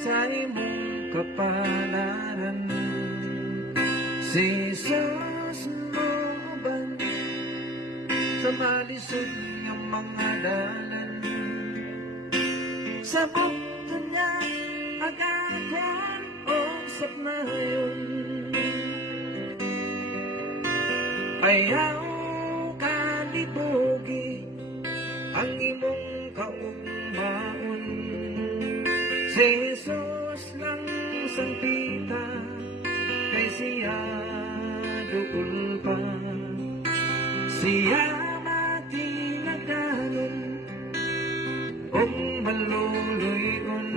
sa imong kapalaran. Si Jesus mo uban sa malisod nga mga dalan, sa bukto niya agakon o sapnayon. Ayaw kalibugi ang imong kaugmaon. Si Jesus lang sangpita, kay siya duol pa. Siya matinaganon o maluluyon.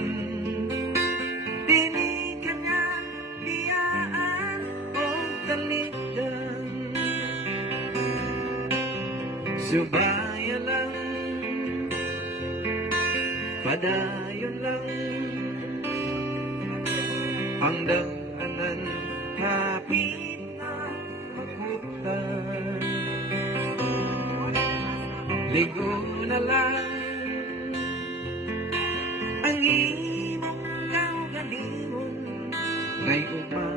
Dini kanya biyaan o talikdan. Subaya lang, padayon lang, ang daanan hapit na makutan. Ligo na lang ang imong kaugalingon, ngayon pa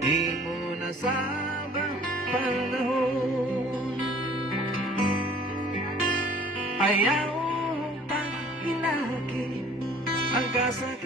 di mo nasabang panahon. Ayaw pang ilaki ang kasakit